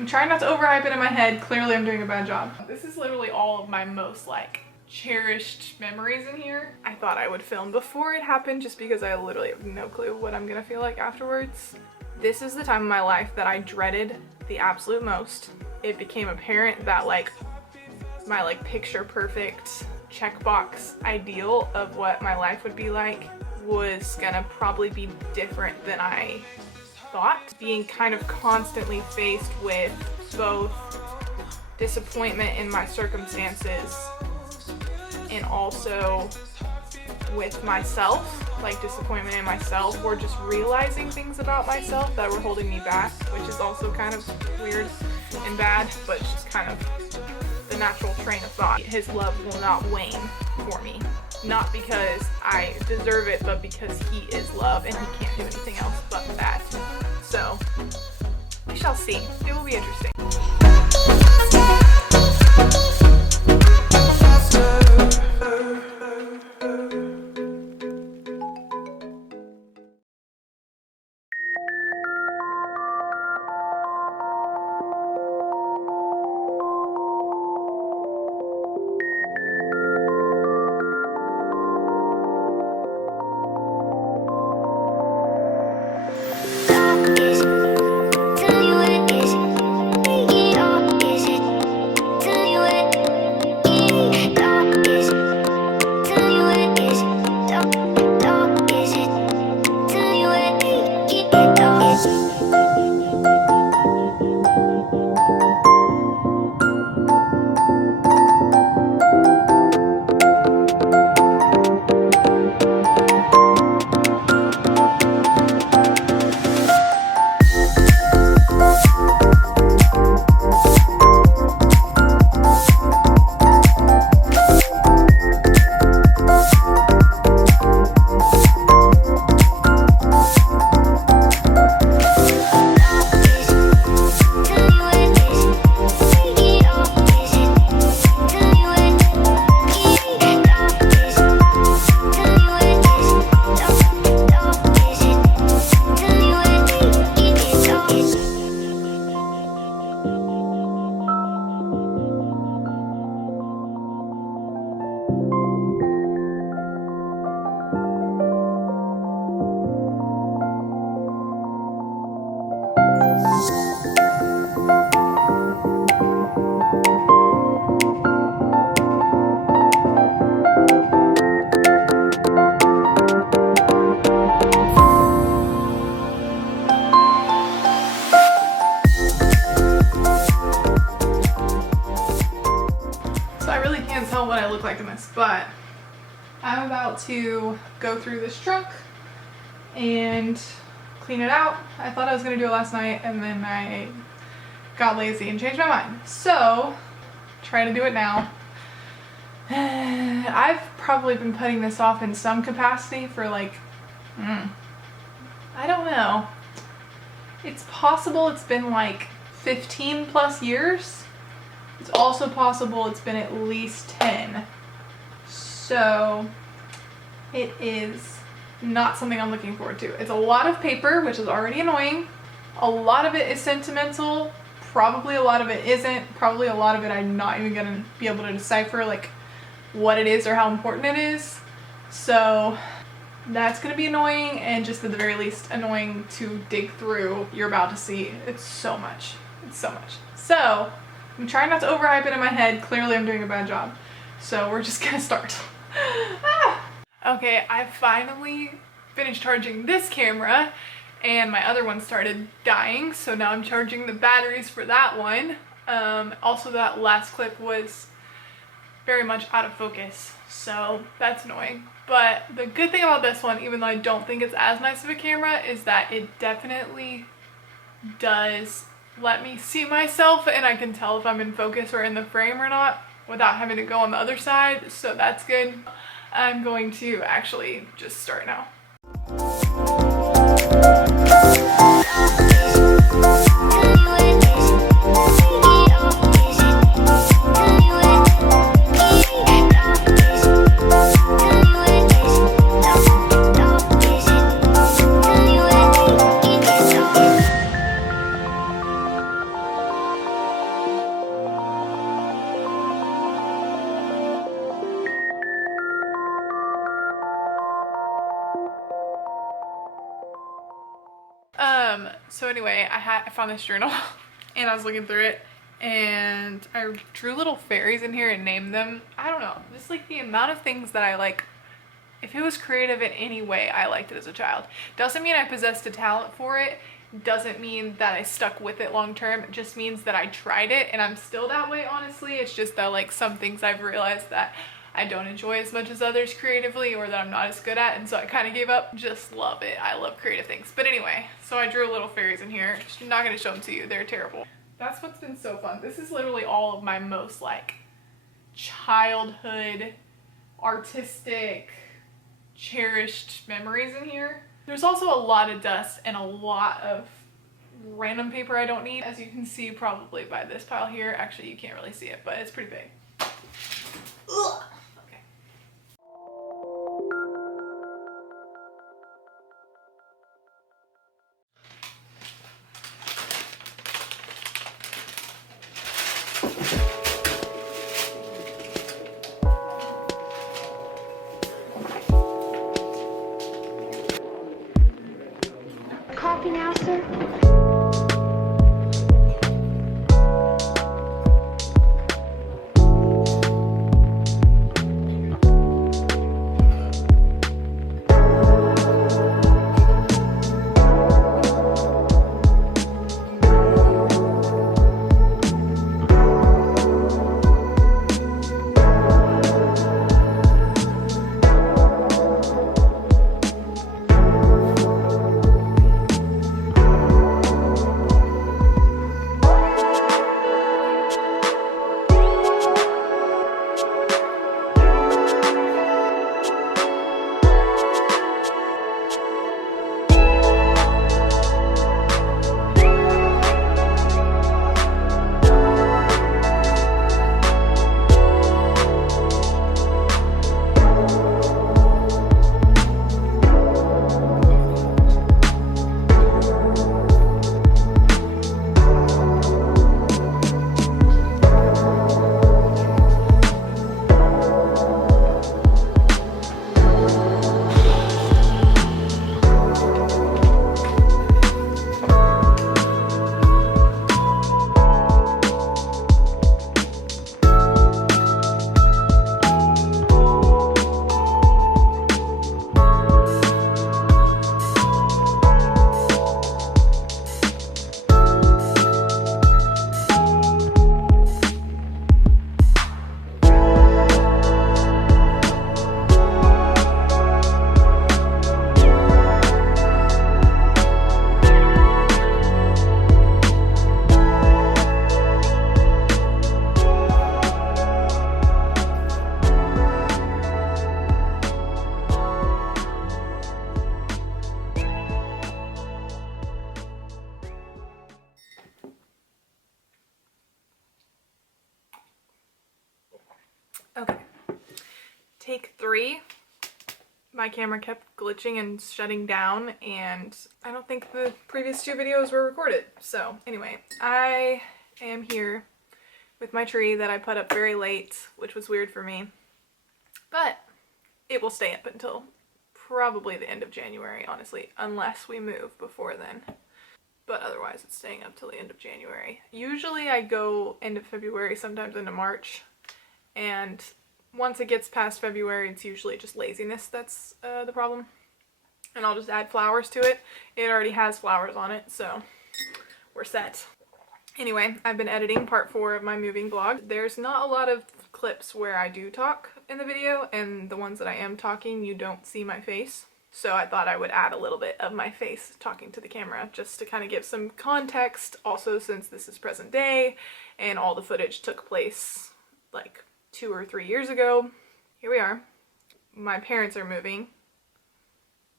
I'm trying not to overhype it in my head. Clearly I'm doing a bad job. This is literally all of my most like cherished memories in here. I thought I would film before it happened just because I literally have no clue what I'm gonna feel like afterwards. This is the time of my life that I dreaded the absolute most. It became apparent that like my like picture perfect checkbox ideal of what my life would be like was gonna probably be different than I thought. Being kind of constantly faced with both disappointment in my circumstances and also with myself, like disappointment in myself or just realizing things about myself that were holding me back, which is also kind of weird and bad, but just kind of the natural train of thought. His love will not wane for me. Not because I deserve it, but because he is love and he can't do anything else but that. So, we shall see. It will be interesting. What I look like in this, but I'm about to go through this trunk and clean it out. I thought I was gonna do it last night and then I got lazy and changed my mind. So try to do it now. I've probably been putting this off in some capacity for like, I don't know. It's possible it's been like 15 plus years. It's also possible it's been at least 10. So it is not something I'm looking forward to. It's a lot of paper, which is already annoying. A lot of it is sentimental. Probably a lot of it isn't. Probably a lot of it I'm not even gonna be able to decipher like what it is or how important it is. So that's gonna be annoying, and just at the very least annoying to dig through. You're about to see. It's so much. It's so much. So I'm trying not to overhype it in my head. Clearly I'm doing a bad job. So we're just gonna start. Okay, I finally finished charging this camera and my other one started dying. So now I'm charging the batteries for that one. Also that last clip was very much out of focus. So that's annoying. But the good thing about this one, even though I don't think it's as nice of a camera, is that it definitely does let me see myself and I can tell if I'm in focus or in the frame or not without having to go on the other side, so that's good. I'm going to actually just start now. So anyway, I found this journal and I was looking through it and I drew little fairies in here and named them. I don't know, just like the amount of things that I like. If it was creative in any way, I liked it as a child. Doesn't mean I possessed a talent for it. Doesn't mean that I stuck with it long term. It just means that I tried it and I'm still that way, honestly. It's just that like some things I've realized that I don't enjoy as much as others creatively, or that I'm not as good at, and so I kind of gave up. Just love it. I love creative things. But anyway, so I drew little fairies in here. I'm not going to show them to you. They're terrible. That's what's been so fun. This is literally all of my most like childhood, artistic, cherished memories in here. There's also a lot of dust and a lot of random paper I don't need, as you can see probably by this pile here. Actually, you can't really see it, but it's pretty big. Ugh. Okay. Coffee now, sir? Okay. Take 3. My camera kept glitching and shutting down, and I don't think the previous 2 videos were recorded. So anyway, I am here with my tree that I put up very late, which was weird for me, but it will stay up until probably the end of January, honestly, unless we move before then. But otherwise it's staying up till the end of January. Usually I go end of February, sometimes into March, and once it gets past February, it's usually just laziness that's the problem. And I'll just add flowers to it. It already has flowers on it, so we're set. Anyway, I've been editing part 4 of my moving vlog. There's not a lot of clips where I do talk in the video, and the ones that I am talking, you don't see my face. So I thought I would add a little bit of my face talking to the camera just to kind of give some context. Also, since this is present day and all the footage took place like 2 or 3 years ago. Here we are. My parents are moving,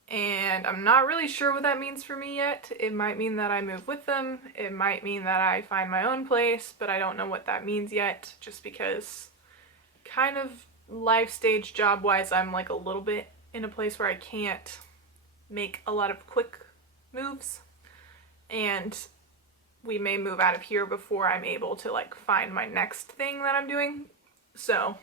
and I'm not really sure what that means for me yet. It might mean that I move with them. It might mean that I find my own place, but I don't know what that means yet, just because kind of life stage job wise I'm like a little bit in a place where I can't make a lot of quick moves, and we may move out of here before I'm able to like find my next thing that I'm doing. So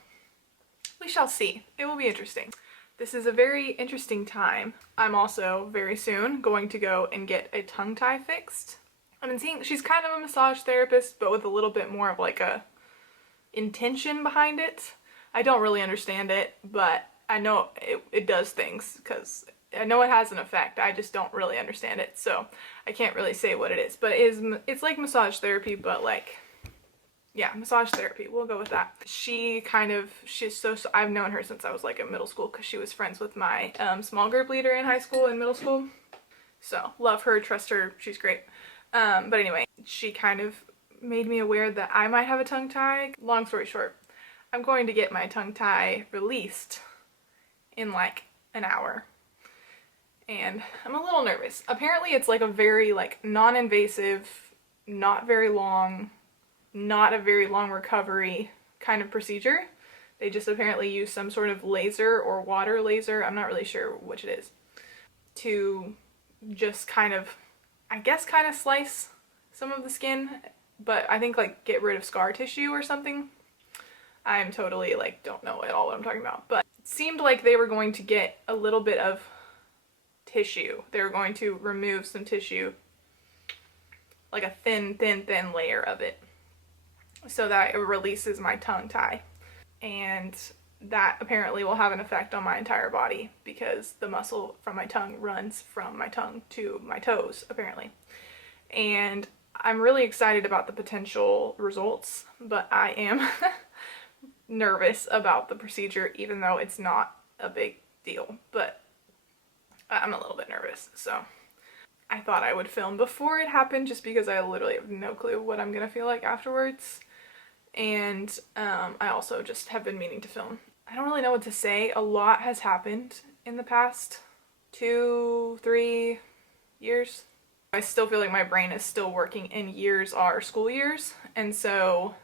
we shall see. It will be interesting. This is a very interesting time. I'm also very soon going to go and get a tongue tie fixed. I've been seeing, she's kind of a massage therapist, but with a little bit more of like a intention behind it. I don't really understand it, but I know it does things because I know it has an effect. I just don't really understand it, so I can't really say what it is. But it's like massage therapy, but like, yeah, massage therapy. We'll go with that. She's so I've known her since I was like in middle school because she was friends with my small group leader in high school and middle school. So love her, trust her, she's great. But anyway, she kind of made me aware that I might have a tongue tie. Long story short, I'm going to get my tongue tie released in like an hour. And I'm a little nervous. Apparently it's like a very like non-invasive, not very long recovery kind of procedure. They just apparently use some sort of laser or water laser, I'm not really sure which it is, to just kind of, I guess kind of slice some of the skin, but I think like get rid of scar tissue or something. I'm totally like don't know at all what I'm talking about, but it seemed like they were going to get a little bit of tissue. They were going to remove some tissue, like a thin layer of it, so that it releases my tongue tie. And that apparently will have an effect on my entire body because the muscle from my tongue runs from my tongue to my toes, apparently. And I'm really excited about the potential results, but I am nervous about the procedure, even though it's not a big deal. But I'm a little bit nervous, so I thought I would film before it happened just because I literally have no clue what I'm gonna feel like afterwards. And I also just have been meaning to film. I don't really know what to say. A lot has happened in the past 2-3 years. I still feel like my brain is still working in years are school years, and so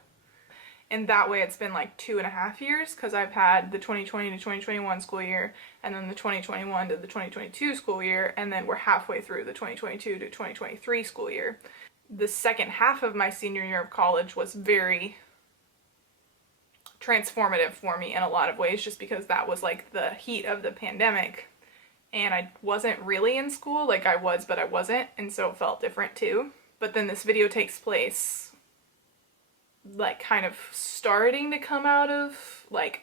in that way it's been like 2.5 years because I've had the 2020 to 2021 school year and then the 2021 to the 2022 school year, and then we're halfway through the 2022 to 2023 school year. The second half of my senior year of college was very transformative for me in a lot of ways just because that was like the heat of the pandemic and I wasn't really in school. Like I was, but I wasn't, and so it felt different too. But then this video takes place like kind of starting to come out of like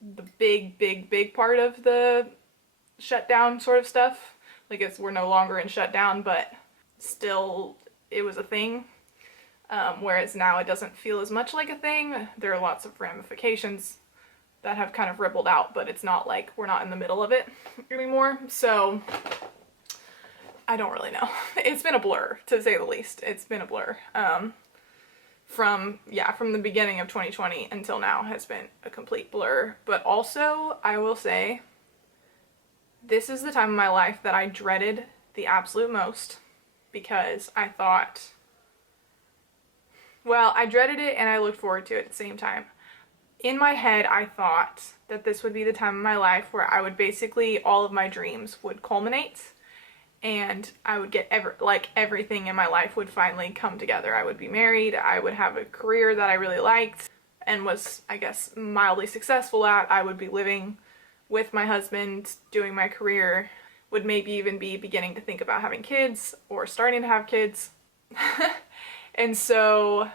the big part of the shutdown sort of stuff. Like we're no longer in shutdown, but still it was a thing. Whereas now it doesn't feel as much like a thing. There are lots of ramifications that have kind of rippled out, but it's not like we're not in the middle of it anymore. So I don't really know. It's been a blur, to say the least. It's been a blur. From the beginning of 2020 until now has been a complete blur. But also, I will say, this is the time of my life that I dreaded the absolute most because I thought, well, I dreaded it and I looked forward to it at the same time. In my head, I thought that this would be the time of my life where I would basically, all of my dreams would culminate and I would get everything in my life would finally come together. I would be married, I would have a career that I really liked and was, I guess, mildly successful at. I would be living with my husband, doing my career, would maybe even be beginning to think about having kids or starting to have kids. And so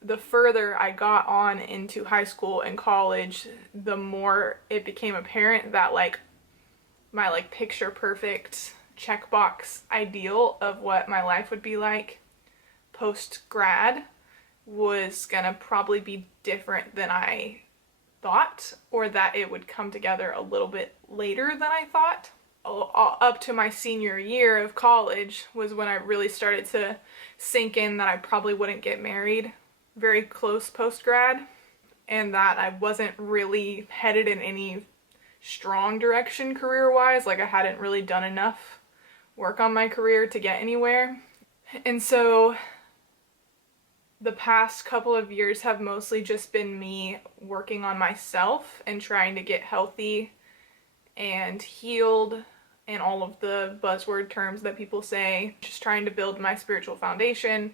the further I got on into high school and college, the more it became apparent that like my like picture perfect checkbox ideal of what my life would be like post grad was gonna probably be different than I thought, or that it would come together a little bit later than I thought. Up to my senior year of college was when I really started to sink in that I probably wouldn't get married very close post-grad, and that I wasn't really headed in any strong direction career-wise. Like I hadn't really done enough work on my career to get anywhere. And so the past couple of years have mostly just been me working on myself and trying to get healthy and healed and all of the buzzword terms that people say, just trying to build my spiritual foundation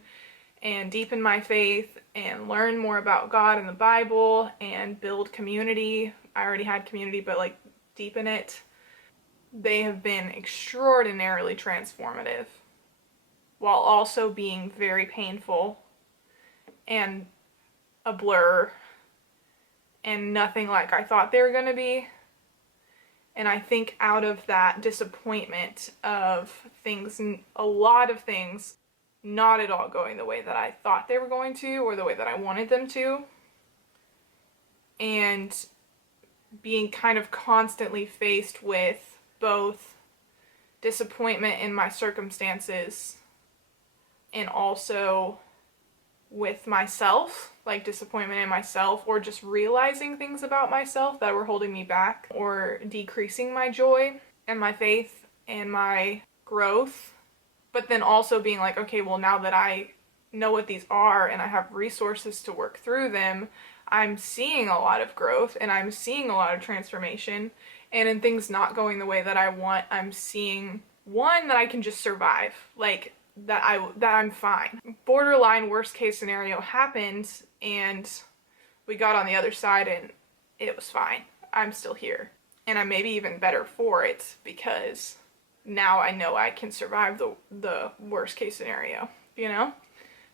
and deepen my faith and learn more about God and the Bible and build community. I already had community, but like deep in it, they have been extraordinarily transformative while also being very painful and a blur and nothing like I thought they were going to be. And I think out of that disappointment of things, a lot of things not at all going the way that I thought they were going to or the way that I wanted them to, and being kind of constantly faced with both disappointment in my circumstances and also with myself, like disappointment in myself or just realizing things about myself that were holding me back or decreasing my joy and my faith and my growth. But then also being like, okay, well, now that I know what these are and I have resources to work through them, I'm seeing a lot of growth and I'm seeing a lot of transformation. And in things not going the way that I want, I'm seeing, one, that I can just survive, like that I'm fine. Borderline worst case scenario happened and we got on the other side and it was fine. I'm still here. And I'm maybe even better for it because now I know I can survive the worst case scenario, you know?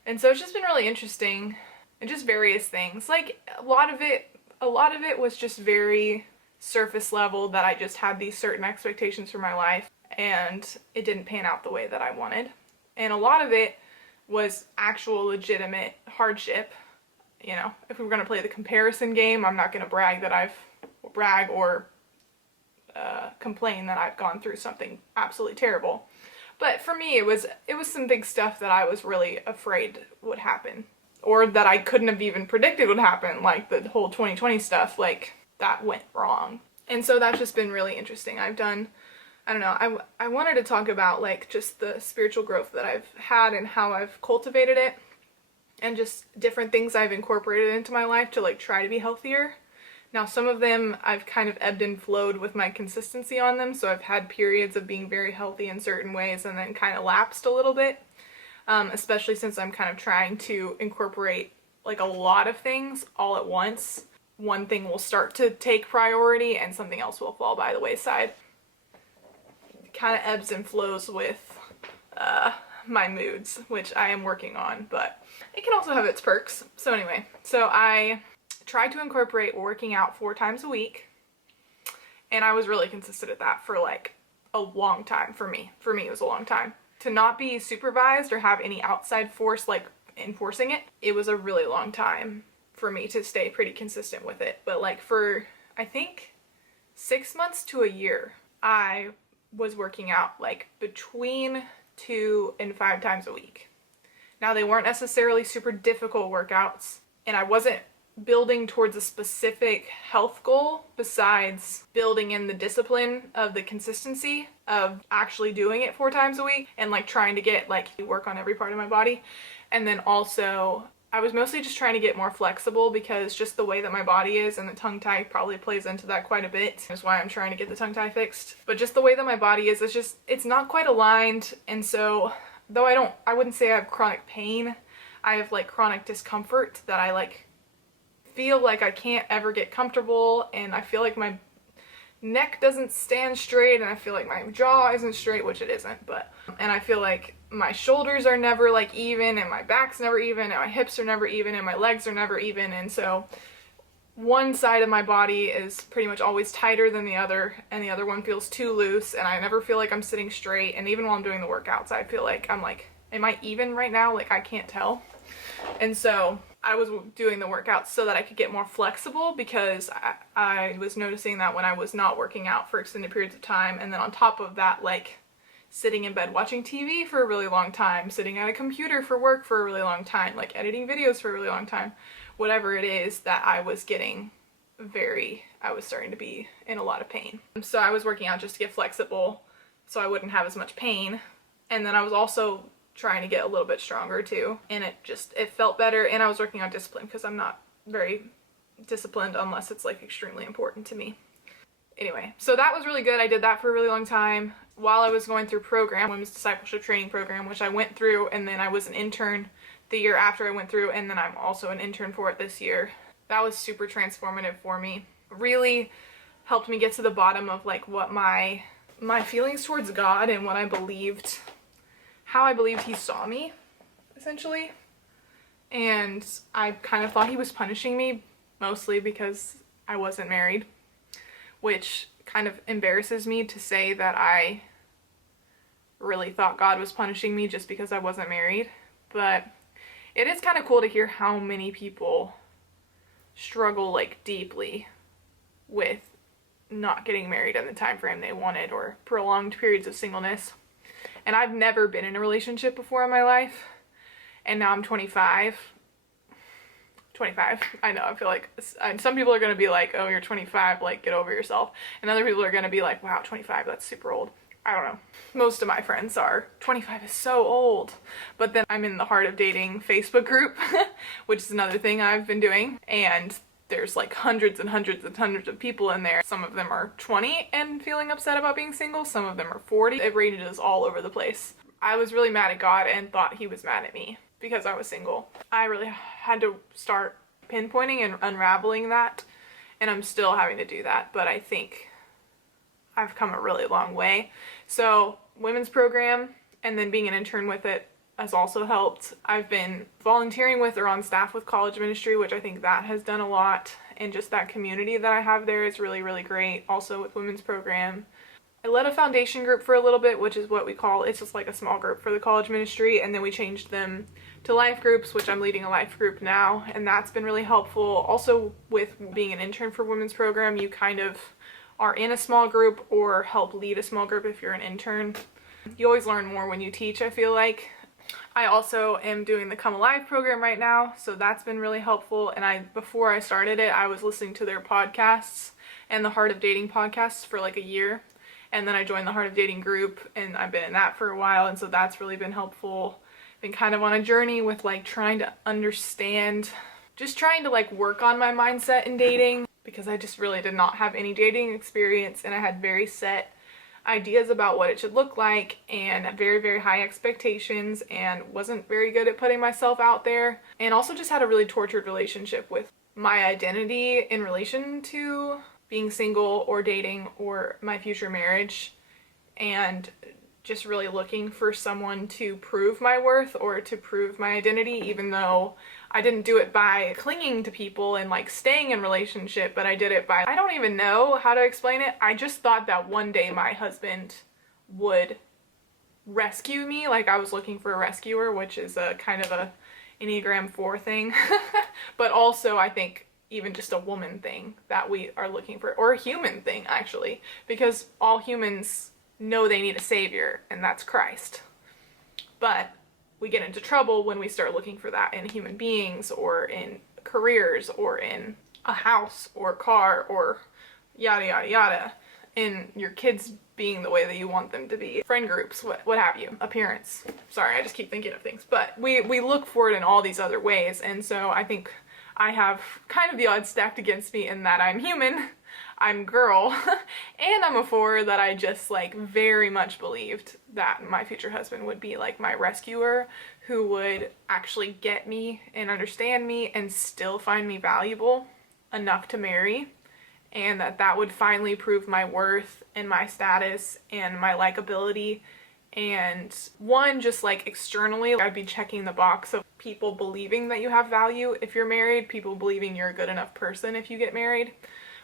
And so it's just been really interesting, and just various things. Like a lot of it was just very surface level, that I just had these certain expectations for my life and it didn't pan out the way that I wanted. And a lot of it was actual legitimate hardship. You know, if we were going to play the comparison game, I'm not going to brag or complain that I've gone through something absolutely terrible. But for me, it was some big stuff that I was really afraid would happen, or that I couldn't have even predicted would happen, like the whole 2020 stuff, like that went wrong. And so that's just been really interesting. I don't know, I wanted to talk about like just the spiritual growth that I've had and how I've cultivated it, and just different things I've incorporated into my life to like try to be healthier. Now, some of them I've kind of ebbed and flowed with my consistency on them, so I've had periods of being very healthy in certain ways and then kind of lapsed a little bit, especially since I'm kind of trying to incorporate like a lot of things all at once. One thing will start to take priority and something else will fall by the wayside. It kind of ebbs and flows with my moods, which I am working on, but it can also have its perks. So anyway, so I tried to incorporate working out 4 times a week, and I was really consistent at that for like a long time. For me it was a long time. To not be supervised or have any outside force like enforcing it, it was a really long time for me to stay pretty consistent with it. But like for, I think, 6 months to a year, I was working out like between 2 and 5 times a week. Now, they weren't necessarily super difficult workouts, and I wasn't building towards a specific health goal besides building in the discipline of the consistency of actually doing it 4 times a week and like trying to get like work on every part of my body. And then also I was mostly just trying to get more flexible, because just the way that my body is, and the tongue tie probably plays into that quite a bit. That's why I'm trying to get the tongue tie fixed. But just the way that my body is, it's not quite aligned. And so though I wouldn't say I have chronic pain, I have like chronic discomfort that I like feel like I can't ever get comfortable, and I feel like my neck doesn't stand straight, and I feel like my jaw isn't straight, which it isn't, but, and I feel like my shoulders are never like even, and my back's never even, and my hips are never even, and my legs are never even. And so one side of my body is pretty much always tighter than the other, and the other one feels too loose, and I never feel like I'm sitting straight. And even while I'm doing the workouts, I feel like I'm like, am I even right now? Like, I can't tell. And so I was doing the workouts so that I could get more flexible, because I was noticing that when I was not working out for extended periods of time, and then on top of that, like sitting in bed watching TV for a really long time, sitting at a computer for work for a really long time, like editing videos for a really long time, whatever it is, that I was starting to be in a lot of pain. So I was working out just to get flexible so I wouldn't have as much pain. And then I was also trying to get a little bit stronger too, and it felt better. And I was working on discipline, because I'm not very disciplined unless it's like extremely important to me. Anyway, so that was really good. I did that for a really long time while I was going through women's discipleship training program, which I went through, and then I was an intern the year after I went through, and then I'm also an intern for it this year. That was super transformative for me. Really helped me get to the bottom of like what my feelings towards God and what I believed, how I believed he saw me, essentially. And I kind of thought he was punishing me, mostly because I wasn't married, which kind of embarrasses me to say that I really thought God was punishing me just because I wasn't married. But it is kind of cool to hear how many people struggle like deeply with not getting married in the time frame they wanted, or prolonged periods of singleness. And I've never been in a relationship before in my life, and now I'm 25. I know, I feel like some people are going to be like, oh, you're 25, like, get over yourself. And other people are going to be like, wow, 25, that's super old. I don't know. Most of my friends are, 25 is so old. But then I'm in the Heart of Dating Facebook group, which is another thing I've been doing. And there's like hundreds and hundreds and hundreds of people in there. Some of them are 20 and feeling upset about being single. Some of them are 40. It ranges all over the place. I was really mad at God and thought he was mad at me because I was single. I really had to start pinpointing and unraveling that, and I'm still having to do that, but I think I've come a really long way. So women's program and then being an intern with it has also helped. I've been volunteering with or on staff with college ministry, which I think that has done a lot, and just that community that I have there is really, really great. Also with women's program, I led a foundation group for a little bit, which is what we call, it's just like a small group for the college ministry, and then we changed them to life groups, which I'm leading a life group now, and that's been really helpful. Also with being an intern for women's program, you kind of are in a small group or help lead a small group if you're an intern. You always learn more when you teach, I feel like. I also am doing the Come Alive program right now, so that's been really helpful. And before I started it, I was listening to their podcasts and the Heart of Dating podcasts for like a year. And then I joined the Heart of Dating group, and I've been in that for a while, and so that's really been helpful. Been kind of on a journey with like trying to understand, just trying to like work on my mindset in dating, because I just really did not have any dating experience, and I had very set ideas about what it should look like and very, very high expectations, and wasn't very good at putting myself out there, and also just had a really tortured relationship with my identity in relation to being single or dating or my future marriage, and just really looking for someone to prove my worth or to prove my identity, even though I didn't do it by clinging to people and like staying in relationship, but I did it by, I don't even know how to explain it. I just thought that one day my husband would rescue me, like I was looking for a rescuer, which is a kind of a Enneagram 4 thing, but also I think even just a woman thing that we are looking for, or a human thing actually, because all humans know they need a savior, and that's Christ. But we get into trouble when we start looking for that in human beings, or in careers, or in a house or car, or yada yada yada, in your kids being the way that you want them to be, friend groups, what have you, appearance. Sorry, I just keep thinking of things, but we look for it in all these other ways. And so I think I have kind of the odds stacked against me in that I'm human, I'm girl, and I'm a 4 that I just like very much believed that my future husband would be like my rescuer, who would actually get me and understand me and still find me valuable enough to marry, and that would finally prove my worth and my status and my likability. And one, just like externally, I'd be checking the box of people believing that you have value if you're married, people believing you're a good enough person if you get married,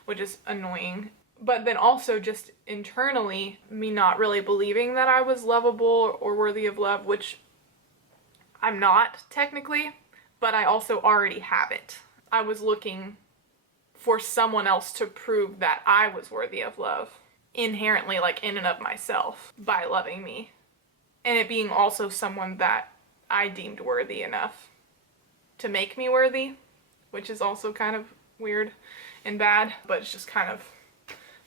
which is annoying. But then also just internally, me not really believing that I was lovable or worthy of love, which I'm not technically, but I also already have it. I was looking for someone else to prove that I was worthy of love, inherently, like in and of myself, by loving me. And it being also someone that I deemed worthy enough to make me worthy, which is also kind of weird and bad, but it's just kind of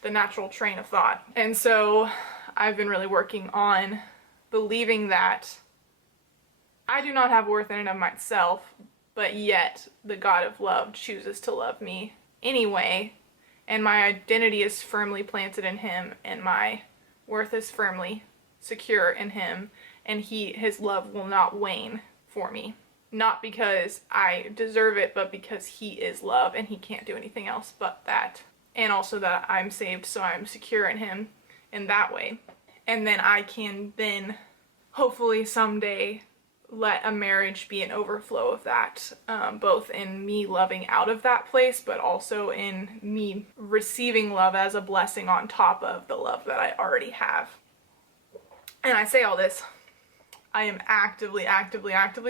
the natural train of thought. And so I've been really working on believing that I do not have worth in and of myself, but yet the God of love chooses to love me anyway, and my identity is firmly planted in him, and my worth is firmly secure in him, and his love will not wane for me. Not because I deserve it, but because he is love and he can't do anything else but that. and also that I'm saved, so I'm secure in him in that way. And then I can then hopefully someday let a marriage be an overflow of that, both in me loving out of that place, but also in me receiving love as a blessing on top of the love that I already have. And I say all this, I am actively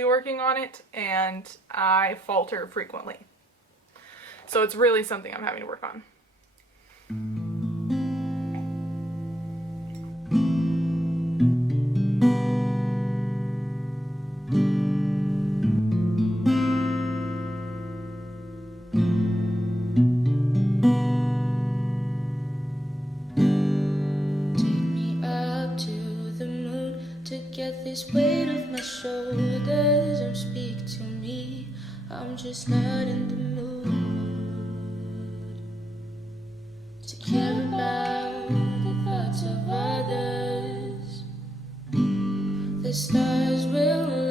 working on it, and I falter frequently. So it's really something I'm having to work on. This weight of my shoulders don't speak to me. I'm just not in the mood to care about the thoughts of others. The stars will